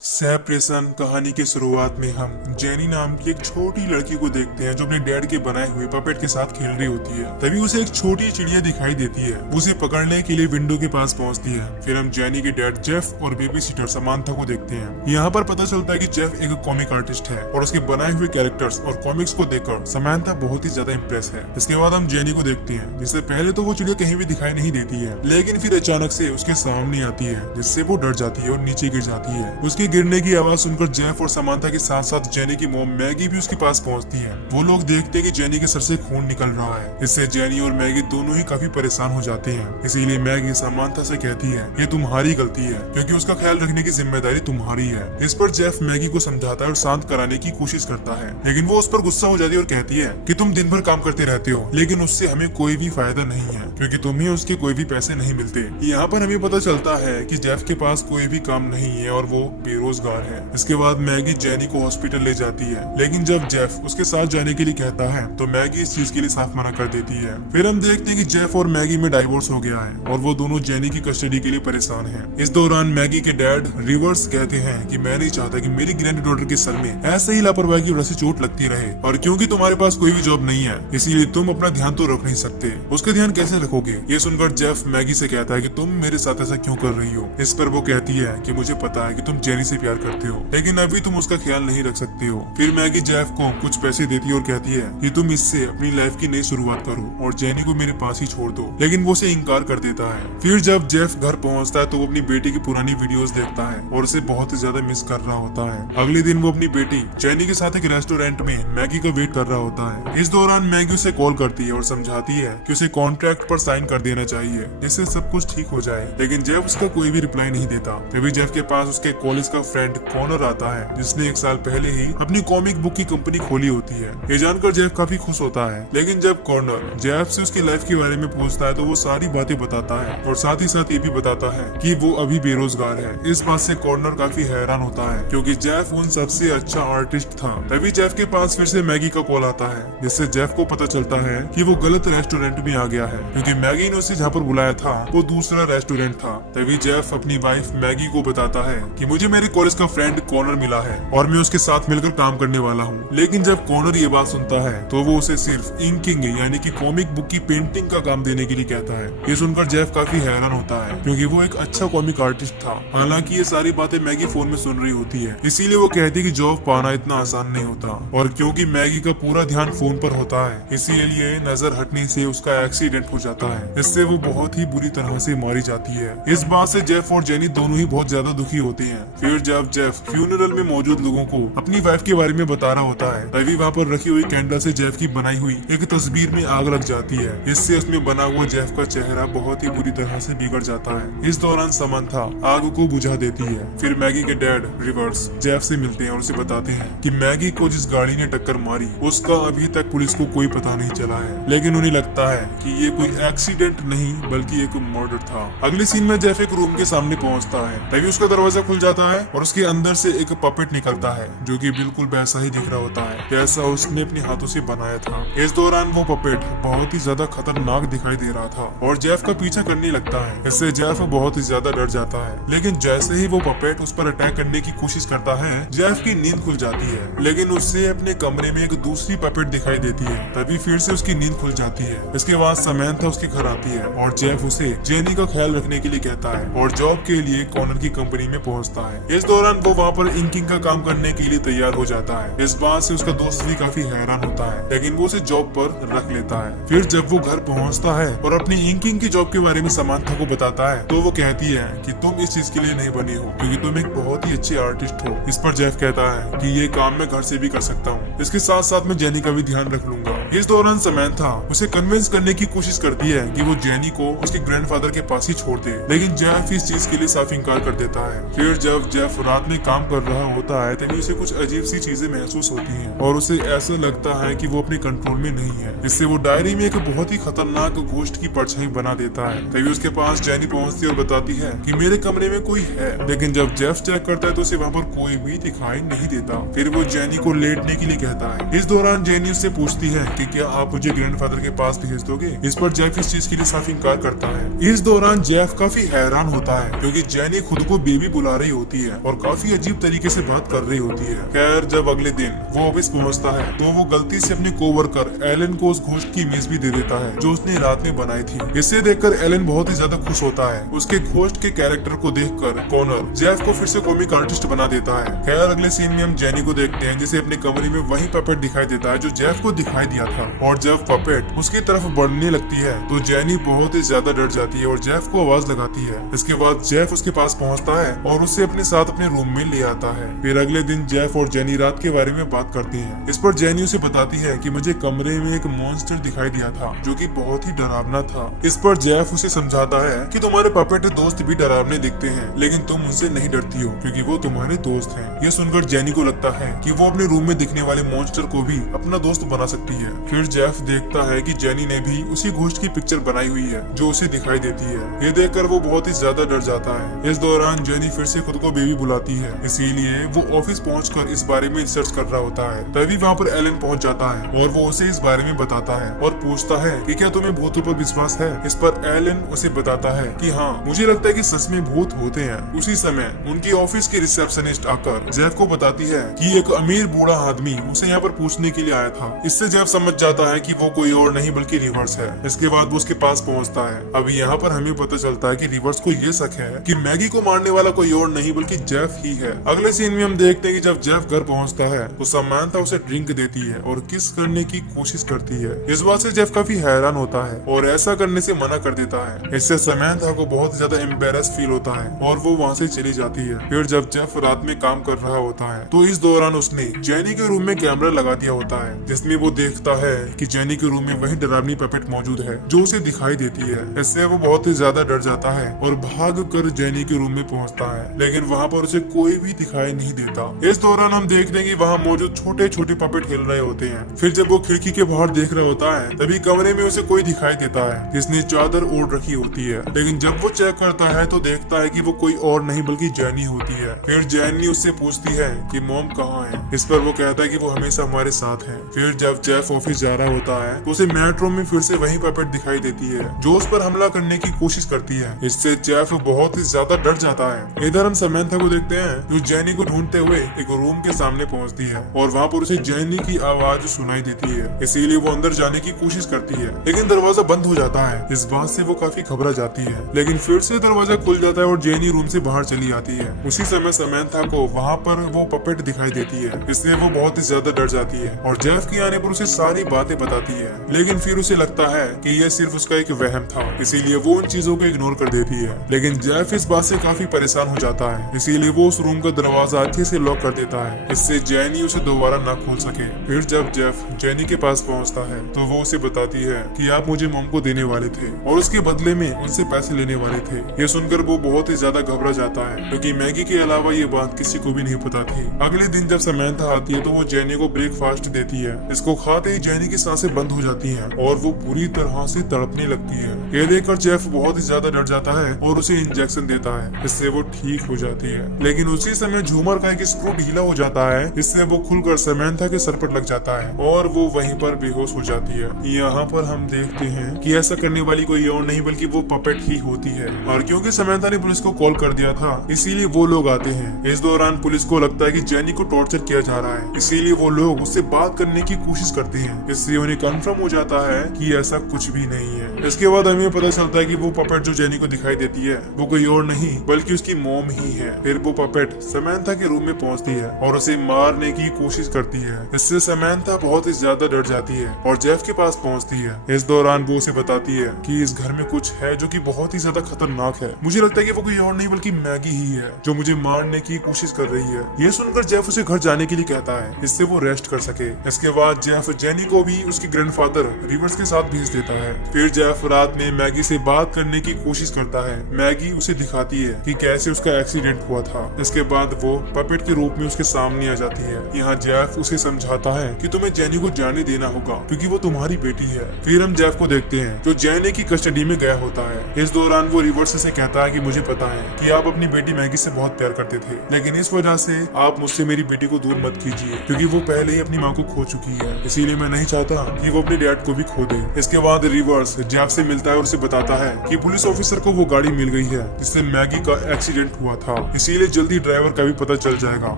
Separation कहानी की शुरुआत में हम जेनी नाम की एक छोटी लड़की को देखते हैं जो अपने डैड के बनाए हुए पपेट के साथ खेल रही होती है। तभी उसे एक छोटी चिड़िया दिखाई देती है। उसे पकड़ने के लिए विंडो के पास पहुंचती है। फिर हम जेनी के डैड जेफ और बेबी सिटर समांथा को देखते हैं। यहाँ पर पता चलता है कि जेफ एक कॉमिक आर्टिस्ट है और उसके बनाए हुए कैरेक्टर्स और कॉमिक्स को देखकर समांथा बहुत ही ज्यादा इम्प्रेस है। इसके बाद हम जेनी को देखते हैं, जिससे पहले तो वो चिड़िया कहीं भी दिखाई नहीं देती है, लेकिन फिर अचानक से उसके सामने आती है, जिससे वो डर जाती है और नीचे गिर जाती है। उसके गिरने की आवाज सुनकर जेफ और समांथा के साथ साथ जेनी की मोम मैगी भी उसके पास पहुंचती है। वो लोग देखते हैं कि जेनी के सर से खून निकल रहा है। इससे जेनी और मैगी दोनों ही काफी परेशान हो जाते हैं। इसीलिए मैगी समांथा से कहती है ये तुम्हारी गलती है, क्योंकि उसका ख्याल रखने की जिम्मेदारी तुम्हारी है। इस पर जेफ मैगी को समझाता है और शांत कराने की कोशिश करता है, लेकिन वो उस पर गुस्सा हो जाती है और कहती है कि तुम दिन भर काम करते रहते हो, लेकिन उससे हमें कोई भी फायदा नहीं है, क्योंकि तुम्हें उसके कोई भी पैसे नहीं मिलते। यहाँ पर हमें पता चलता है कि जेफ के पास कोई भी काम नहीं है और वो बेरोजगार है। इसके बाद मैगी जेनी को हॉस्पिटल ले जाती है, लेकिन जब जेफ उसके साथ जाने के लिए कहता है तो मैगी इस चीज के लिए साफ मना कर देती है। फिर हम देखते हैं कि जेफ और मैगी में डाइवोर्स हो गया है और वो दोनों जेनी की कस्टडी के लिए परेशान हैं। इस दौरान मैगी के डैड रिवर्स कहते हैं कि मैं नहीं चाहता कि मेरी ग्रैंड डॉटर के सर में ऐसे ही लापरवाही की वजह से चोट लगती रहे, और क्योंकि तुम्हारे पास कोई भी जॉब नहीं है इसीलिए तुम अपना ध्यान तो रख नहीं सकते। उसका ध्यान कैसे रखोगे? ये सुनकर जेफ मैगी से कहता है कि तुम मेरे साथ ऐसा क्यों कर रही हो। इस पर वो कहती है कि मुझे पता है कि तुम जेनी से प्यार करते हो, लेकिन अभी तुम उसका ख्याल नहीं रख सकते हो। फिर मैगी जेफ को कुछ पैसे देती है और कहती है कि तुम इससे अपनी लाइफ की नई शुरुआत करो और जेनी को मेरे पास ही छोड़ दो, लेकिन वो उसे इनकार कर देता है। फिर जब जेफ घर पहुंचता है तो वो अपनी बेटी की पुरानी वीडियोस देखता है और उसे बहुत ही ज्यादा मिस कर रहा होता है। अगले दिन वो अपनी बेटी जेनी के साथ एक रेस्टोरेंट में मैगी का वेट कर रहा होता है। इस दौरान मैगी उसे कॉल करती है और समझाती है कि उसे कॉन्ट्रैक्ट पर साइन कर देना चाहिए, जिससे सब कुछ ठीक हो जाए, लेकिन जेफ उसका कोई भी रिप्लाई नहीं देता। तभी जेफ के पास उसके कॉलेज का फ्रेंड कॉनर आता है, जिसने एक साल पहले ही अपनी कॉमिक बुक की कंपनी खोली होती है। ये जानकर जेफ काफी खुश होता है, लेकिन जब कॉर्नर जेफ से उसकी लाइफ के बारे में पूछता है तो वो सारी बातें बताता है और साथ ही साथ ये भी बताता है कि वो अभी बेरोजगार है। इस बात से कॉर्नर काफी हैरान होता है, क्योंकि जेफ उन सबसे अच्छा आर्टिस्ट था। तभी जेफ के पास फिर से मैगी का कॉल आता है, जिससे जेफ को पता चलता है कि वो गलत रेस्टोरेंट में आ गया है, क्योंकि मैगी ने उसे जहाँ पर बुलाया था वो दूसरा रेस्टोरेंट था। तभी जेफ अपनी वाइफ मैगी को बताता है कि मुझे मेरे कॉलेज का फ्रेंड कॉर्नर मिला है और मैं उसके साथ मिलकर काम करने वाला हूँ। लेकिन जब कॉर्नर ये बात सुनता है तो वो उसे सिर्फ इंकिंग यानी कि कॉमिक बुक की पेंटिंग का काम देने के लिए कहता है। ये सुनकर जेफ काफी हैरान होता है, क्योंकि वो एक अच्छा कॉमिक आर्टिस्ट था। हालांकि ये सारी बातें मैगी फोन में सुन रही होती है, इसीलिए वो कहती है कि जॉब पाना इतना आसान नहीं होता, और क्योंकि मैगी का पूरा ध्यान फोन पर होता है इसीलिए नजर हटने से उसका एक्सीडेंट हो जाता है। इससे वो बहुत ही बुरी तरह से मारी जाती है। इस बात से जेफ और जेनी दोनों ही बहुत ज्यादा दुखी होते हैं। फिर जब जेफ फ्यूनरल में मौजूद लोगों को अपनी वाइफ के बारे में बता रहा होता है, तभी वहाँ पर रखी हुई कैंडल से जेफ की बनाई हुई एक तस्वीर में आग लग जाती है। इससे उसमें बना हुआ जेफ का चेहरा बहुत ही बुरी तरह से बिगड़ जाता है। इस दौरान समांथा आग को बुझा देती है। फिर मैगी के डैड रिवर्स जेफ से मिलते हैं और उसे बताते हैं कि मैगी को जिस गाड़ी ने टक्कर मारी उसका अभी तक पुलिस को कोई पता नहीं चला है, लेकिन उन्हें लगता है कि ये कोई एक्सीडेंट नहीं बल्कि एक मर्डर था। अगले सीन में जेफ एक रूम के सामने पहुंचता है, तभी उसका दरवाजा खुल जाता है और उसके अंदर से एक पपेट निकलता है, जो कि बिल्कुल वैसा ही दिख रहा होता है जैसा उसने अपने हाथों से बनाया था। इस दौरान वो पपेट बहुत ही ज्यादा खतरनाक दिखाई दे रहा था और जेफ का पीछा करने लगता है। इससे जेफ बहुत ही ज्यादा डर जाता है, लेकिन जैसे ही वो पपेट उस पर अटैक करने की कोशिश करता है जेफ की नींद खुल जाती है, लेकिन उससे अपने कमरे में एक दूसरी पपेट दिखाई देती है। तभी फिर से उसकी नींद खुल जाती है। इसके बाद समांथा उसके घर आती है और जेफ उसे जेनी का ख्याल रखने के लिए कहता है और जॉब के लिए कॉर्नर की कंपनी में पहुंचता है। इस दौरान वो वहाँ पर इंकिंग का काम करने के लिए तैयार हो जाता है। इस बात से उसका दोस्त भी काफी हैरान होता है, लेकिन वो उसे जॉब पर रख लेता है। फिर जब वो घर पहुंचता है और अपनी इंकिंग की जॉब के बारे में समांथा को बताता है तो वो कहती है कि तुम इस चीज के लिए नहीं बनी हो, क्योंकि तुम एक बहुत ही अच्छे आर्टिस्ट हो। इस पर जेफ कहता है कि ये काम मैं घर से भी कर सकता हूँ, इसके साथ साथ मैं जेनी का भी ध्यान रख लूंगा। इस दौरान समांथा उसे कन्विंस करने की कोशिश करती है कि वो जेनी को उसके ग्रैंडफादर के पास ही छोड़ दे, लेकिन जेफ इस चीज के लिए साफ इंकार कर देता है। फिर जब जेफ रात में काम कर रहा होता है तभी उसे कुछ अजीब सी चीजें महसूस होती हैं और उसे ऐसा लगता है कि वो अपने कंट्रोल में नहीं है। इससे वो डायरी में एक बहुत ही खतरनाक घोस्ट की परछाई बना देता है। तभी उसके पास जेनी पहुंचती है और बताती है कि मेरे कमरे में कोई है, लेकिन जब जेफ चेक करता है तो उसे वहाँ पर कोई भी दिखाई नहीं देता। फिर वो जेनी को लेटने के लिए कहता है। इस दौरान जेनी उससे पूछती है कि क्या आप मुझे ग्रैंडफादर के पास भेज दोगे। इस पर जेफ इस चीज के लिए साफ इंकार करता है। इस दौरान जेफ काफी हैरान होता है, क्योंकि जेनी खुद को बेबी बुला रही होती है है और काफी अजीब तरीके से बात कर रही होती है। खैर जब अगले दिन वो ऑफिस पहुंचता है तो वो गलती से अपने कोवर्कर एलन को उस घोस्ट की मेज भी दे देता है जो उसने रात में बनाई थी। इसे देखकर एलन बहुत ही ज्यादा खुश होता है। उसके घोस्ट के कैरेक्टर को देखकर कॉनर जेफ को फिर से कॉमिक आर्टिस्ट बना देता है। खैर अगले सीन में हम जेनी को देखते हैं जिसे अपने कमरे में वही पपेट दिखाई देता है जो जेफ को दिखाई दिया था, और जब पपेट उसकी तरफ बढ़ने लगती है तो जेनी बहुत ही ज्यादा डर जाती है और जेफ को आवाज लगाती है। इसके बाद जेफ उसके पास पहुंचता है और उसे अपने साथ अपने रूम में ले आता है। फिर अगले दिन जेफ और जेनी रात के बारे में बात करती हैं। इस पर जेनी उसे बताती है कि मुझे कमरे में एक मॉन्स्टर दिखाई दिया था जो कि बहुत ही डरावना था। इस पर जेफ उसे समझाता है कि तुम्हारे पपेट दोस्त भी डरावने दिखते हैं लेकिन तुम उनसे नहीं डरती हो क्योंकि वो तुम्हारे दोस्त हैं। यह सुनकर जेनी को लगता है कि वो अपने रूम में दिखने वाले मॉन्स्टर को भी अपना दोस्त बना सकती है। फिर जेफ देखता है कि जेनी ने भी उसी घोस्ट की पिक्चर बनाई हुई है जो उसे दिखाई देती है। ये देखकर वो बहुत ही ज्यादा डर जाता है। इस दौरान जेनी फिर से खुद को बेबी बुलाती है, इसीलिए वो ऑफिस पहुंचकर इस बारे में रिसर्च कर रहा होता है। तभी वहाँ पर एलन पहुंच जाता है और वो उसे इस बारे में बताता है और पूछता है कि क्या तुम्हें भूतों पर विश्वास है। इस पर एलन उसे बताता है कि हाँ, मुझे लगता है कि सच में भूत होते हैं। उसी समय उनकी ऑफिस की रिसेप्शनिस्ट आकर जेफ को बताती है कि एक अमीर बूढ़ा आदमी उसे यहाँ पर पूछने के लिए आया था। इससे जेफ समझ जाता है कि वो कोई और नहीं बल्कि रिवर्स है। इसके बाद वो उसके पास पहुंचता है। अब यहाँ पर हमें पता चलता है कि रिवर्स को ये शक है कि मैगी को मारने वाला कोई और नहीं बल्कि जेफ ही है। अगले सीन में हम देखते हैं कि जब जेफ घर पहुंचता है तो समांथा उसे ड्रिंक देती है और किस करने की कोशिश करती है। इस बात से जेफ काफी हैरान होता है और ऐसा करने से मना कर देता है। इससे समांथा को बहुत ज्यादा एम्बेरस फील होता है और वो वहाँ से चली जाती है। फिर जब जेफ रात में काम कर रहा होता है तो इस दौरान उसने जेनी के रूम में कैमरा लगा दिया होता है जिसमें वो देखता है कि जेनी के रूम में वही डरावनी पपेट मौजूद है जो उसे दिखाई देती है। इससे वो बहुत ही ज्यादा डर जाता है और भाग कर जेनी के रूम में पहुंचता है, लेकिन वहाँ पर उसे कोई भी दिखाई नहीं देता। इस दौरान हम देखते हैं कि वहाँ मौजूद छोटे छोटे पपेट हिल रहे होते हैं। फिर जब वो खिड़की के बाहर देख रहा होता है तभी कमरे में उसे कोई दिखाई देता है जिसने चादर ओढ़ रखी होती है, लेकिन जब वो चेक करता है तो देखता है कि वो कोई और नहीं बल्कि जेनी होती है। फिर जेनी उससे पूछती है कि मॉम कहाँ है। इस पर वो कहता है कि वो हमेशा हमारे साथ है। फिर जब जेफ ऑफिस जा रहा होता है तो उसे मेट्रो में फिर से वही पपेट दिखाई देती है जो उस पर हमला करने की कोशिश करती है। इससे जेफ बहुत ही ज्यादा डर जाता है। इधर हम समांथा को देखते हैं जो जेनी को ढूंढते हुए एक रूम के सामने पहुंचती है और वहाँ पर उसे जेनी की आवाज सुनाई देती है, इसीलिए वो अंदर जाने की कोशिश करती है लेकिन दरवाजा बंद हो जाता है। इस बात से वो काफी घबरा जाती है, लेकिन फिर से दरवाजा खुल जाता है और जेनी रूम से बाहर चली आती है। उसी समय समांथा को वहाँ पर वो पपेट दिखाई देती है, इसलिए वो बहुत ही ज्यादा डर जाती है और जेफ के आने पर उसे सारी बातें बताती है, लेकिन फिर उसे लगता है कि यह सिर्फ उसका एक वहम था, इसीलिए वो उन चीजों को इग्नोर कर देती है। लेकिन जेफ इस बात से काफी परेशान हो जाता है, इसीलिए वो उस रूम का दरवाजा अच्छे से लॉक कर देता है, इससे जेनी उसे दोबारा ना खोल सके। फिर जब जेफ जेनी के पास पहुंचता है तो वो उसे बताती है कि आप मुझे मॉम को देने वाले थे और उसके बदले में उनसे पैसे लेने वाले थे। ये सुनकर वो बहुत ही ज्यादा घबरा जाता है क्योंकि मैगी के अलावा ये बात किसी को भी नहीं पता थी। अगले दिन जब समांथा आती है तो वो जेनी को ब्रेकफास्ट देती है। इसको खाते ही जेनी की सांसें बंद हो जाती हैं और वो पूरी तरह से तड़पने लगती है। ये देखकर जेफ बहुत ही ज्यादा डर जाता है और उसे इंजेक्शन देता है, इससे वो ठीक हो जाती है। लेकिन उसी समय झूमर का एक स्क्रू ढीला हो जाता है, इससे वो खुलकर समांथा के सर पर लग जाता है और वो वहीं पर बेहोश हो जाती है। यहाँ पर हम देखते हैं कि ऐसा करने वाली कोई और नहीं बल्कि वो पपेट ही होती है, और क्योंकि समांथा ने पुलिस को कॉल कर दिया था इसीलिए वो लोग आते हैं। इस दौरान पुलिस को लगता है कि जेनी को टॉर्चर किया जा रहा है, इसीलिए वो लोग उससे बात करने की कोशिश करते हैं। इससे उन्हें कंफर्म हो जाता है कि ऐसा कुछ भी नहीं है। इसके बाद हमें पता चलता है कि वो पपेट जो जेनी को दिखाई देती है वो कोई और नहीं बल्कि उसकी मॉम ही है। फिर वो पपेट समांथा के रूम में पहुंचती है और उसे मारने की कोशिश करती है। इससे समांथा बहुत ही ज्यादा डर जाती है और जेफ के पास पहुंचती है। इस दौरान वो उसे बताती है कि इस घर में कुछ है जो कि बहुत ही ज्यादा खतरनाक है। मुझे लगता है कि वो कोई और नहीं बल्कि मैगी ही है जो मुझे मारने की कोशिश कर रही है। ये सुनकर जेफ उसे घर जाने के लिए कहता है इससे वो रेस्ट कर सके। इसके बाद जेफ जेनी को भी उसके ग्रैंडफादर रिवर्स के साथ भेज देता है। फिर जेफ रात में मैगी से बात करने की कोशिश करता है। मैगी उसे दिखाती है कि कैसे उसका एक्सीडेंट हुआ था। इसके बाद वो पपेट के रूप में उसके सामने आ जाती है। यहाँ जेफ उसे समझाता है कि तुम्हें जेनी को जाने देना होगा क्योंकि वो तुम्हारी बेटी है। फिर हम जेफ को देखते हैं जो जेनी की कस्टडी में गया होता है। इस दौरान वो रिवर्स से कहता है कि मुझे पता है कि आप अपनी बेटी मैगी से बहुत प्यार करते थे, लेकिन इस वजह से आप मुझसे मेरी बेटी को दूर मत कीजिए क्योंकि वो पहले ही अपनी माँ को खो चुकी है, इसीलिए मैं नहीं चाहता कि वो अपने डैड को भी खो दे। इसके बाद रिवर्स जेफ से मिलता है और उसे बताता है कि पुलिस ऑफिसर को वो गाड़ी मिल गई है जिससे मैगी का एक्सीडेंट हुआ था, इसीलिए जल्दी ड्राइवर का भी पता चल जाएगा।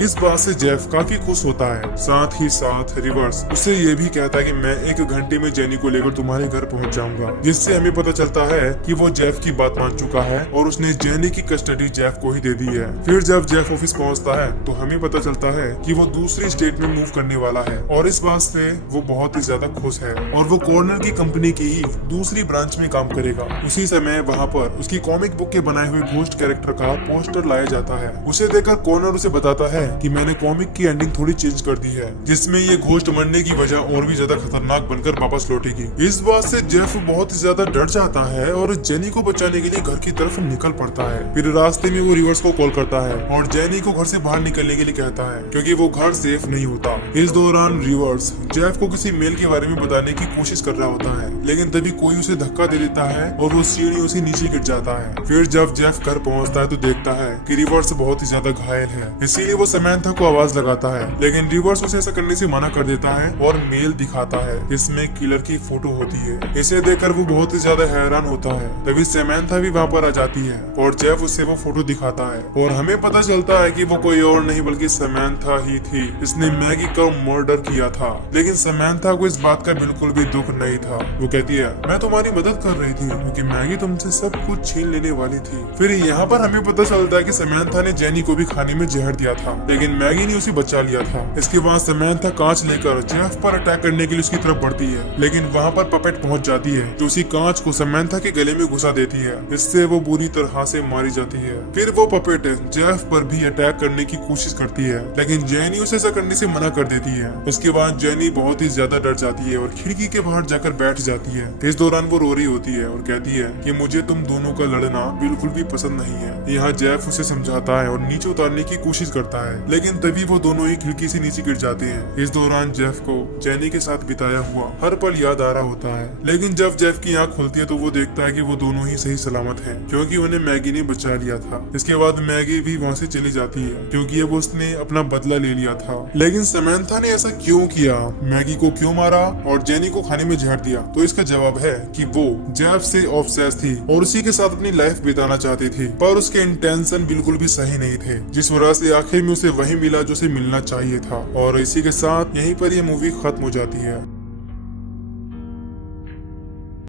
इस बात से जेफ काफी खुश होता है। साथ ही साथ रिवर्स उसे ये भी कहता है कि मैं 1 घंटे में जेनी को लेकर तुम्हारे घर पहुंच जाऊंगा, जिससे हमें पता चलता है कि वो जेफ की बात मान चुका है और उसने जेनी की कस्टडी जेफ को ही दे दी है। फिर जब जेफ ऑफिस पहुंचता है तो हमें पता चलता है कि वो दूसरी स्टेट में मूव करने वाला है और इस बात से वो बहुत ही ज्यादा खुश है और वो कॉर्नर की कंपनी की ही दूसरी ब्रांच में काम करेगा। उसी समय वहाँ पर उसकी कॉमिक बुक के बनाए हुए घोस्ट कैरेक्टर का पोस्टर लाया जाता है। उसे देखकर कॉर्नर उसे बताता है कि मैंने कॉमिक की एंडिंग थोड़ी चेंज कर दी है, जिसमें ये घोस्ट मरने की वजह और भी ज्यादा खतरनाक बनकर वापस लौटेगी। इस बात से जेफ बहुत ही ज्यादा डर जाता है और जेनी को बचाने के लिए घर की तरफ निकल पड़ता है। फिर रास्ते में वो रिवर्स को कॉल करता है और जेनी को घर से बाहर निकलने के लिए कहता है, क्योंकि वो घर सेफ नहीं होता। इस दौरान रिवर्स जेफ को किसी मेल के बारे में बताने की कोशिश कर रहा होता है, लेकिन तभी कोई उसे धक्का दे देता है और वो सीढ़ियों से नीचे गिर जाता है। फिर जब जेफ घर पहुंचता है तो देखता है कि रिवर्स बहुत ही ज्यादा घायल है, इसीलिए वो समैंथा को आवाज लगाता है, लेकिन रिवर्स उसे ऐसा करने से मना कर देता है और मेल दिखाता है। इसमें किलर की फोटो होती है। इसे देखकर वो बहुत ही ज्यादा हैरान होता है। तभी समैंथा भी वहाँ पर आ जाती है और जेफ उसे वो फोटो दिखाता है और हमें पता चलता है कि वो कोई और नहीं बल्कि समैंथा ही थी। इसने मैगी का मर्डर किया था, लेकिन समैंथा को इस बात का बिल्कुल भी दुख नहीं था। वो कहती है, मैं तुम्हारी मदद कर रही थी क्योंकि मैगी तुमसे सब कुछ छीन लेने वाली थी। फिर यहाँ पर हमें पता चलता है कि समैंथा ने जेनी को भी खाने में जहर दिया था, लेकिन मैगी ने उसे बचा लिया था। इसके बाद समैंथा कांच लेकर जेफ पर अटैक करने के लिए उसकी तरफ बढ़ती है, लेकिन वहाँ पर पपेट पहुँच जाती है जो उसी कांच को समैंथा के गले में घुसा देती है। इससे वो बुरी तरह से मारी जाती है। फिर वो पपेट जेफ पर भी अटैक करने की कोशिश करती है, लेकिन जेनी उसे ऐसा करने से मना कर देती है। उसके बाद जेनी बहुत ही ज्यादा डर जाती है और खिड़की के बाहर जाकर बैठ जाती है। इस दौरान वो रो रही होती है और कहती है कि मुझे तुम दोनों का लड़ना बिल्कुल भी पसंद नहीं है। यहाँ जेफ उसे समझाता है और नीचे उतारने की कोशिश करता है, लेकिन तभी वो दोनों ही खिड़की से नीचे गिर जाते हैं। इस दौरान जेफ को जेनी के साथ बिताया हुआ हर पल याद आ रहा होता है, लेकिन जब जेफ की आंख खुलती है तो वो देखता है कि वो दोनों ही सही सलामत हैं, क्योंकि उन्हें मैगी ने बचा लिया था। इसके बाद मैगी भी वहाँ से चली जाती है क्योंकि अब उसने अपना बदला ले लिया था। लेकिन समैंथा ने ऐसा क्यों किया, मैगी को क्यों मारा और जेनी को खाने में जहर दिया? तो इसका जवाब है कि वो जेफ से ऑब्सेस थी और उसी के साथ अपनी लाइफ बिताना चाहती थी, पर उसके इंटेंशन बिल्कुल भी सही नहीं थे, जिस वजह से आखिर में उसे वही मिला जो उसे मिलना चाहिए था। और इसी के साथ यहीं पर यह मूवी खत्म हो जाती है।